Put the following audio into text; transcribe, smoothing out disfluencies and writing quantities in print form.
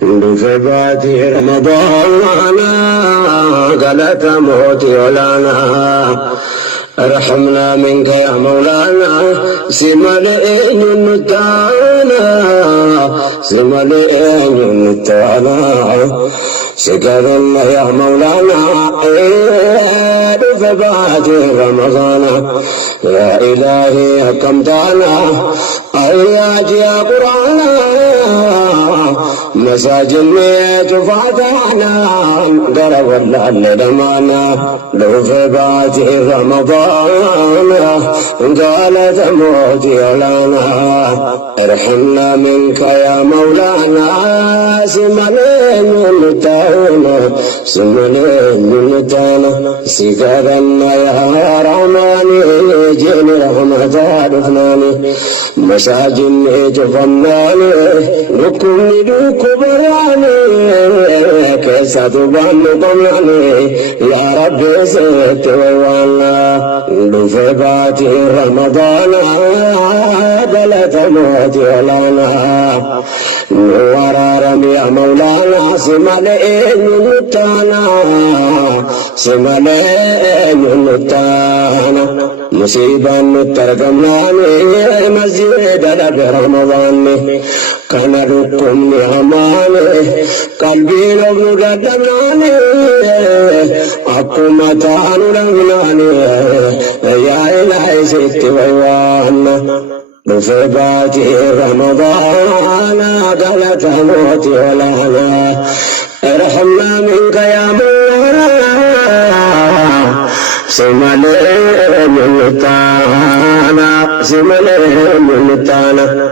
بفبات رمضان قالت موتي ولانا ارحمنا منك يا مولانا سمالين النتانا سمالين النتانا سكرنا يا مولانا بفبات رمضان يا إلهي حكمتنا أياك يا قرآن مساجني تفاتحنا قرب الله دمانا لو في بات رمضان قالت موتي لنا ارحمنا منك يا مولانا سمالين نتانا سمالين نتانا سكرنا يا رحماني جيني رحمة عرفناني مساجني تفناني ركني كبراني كيسة تبان طمعني يا رب زدت ويوانا بفبات رمضان بلت موتي لنا ورارم يا مولانا سمالين نتانا سمالين نتانا مصيبة نتركمناني مسجد لك رمضان كان ركم نعماني قلبي لو قدمناني أقومتان لغناني يا إلهي ست ويوانا بفبات رمضان قالت موتي ولانا ارحمنا منك يا مولانا سمالين نتانا سمالين نتانا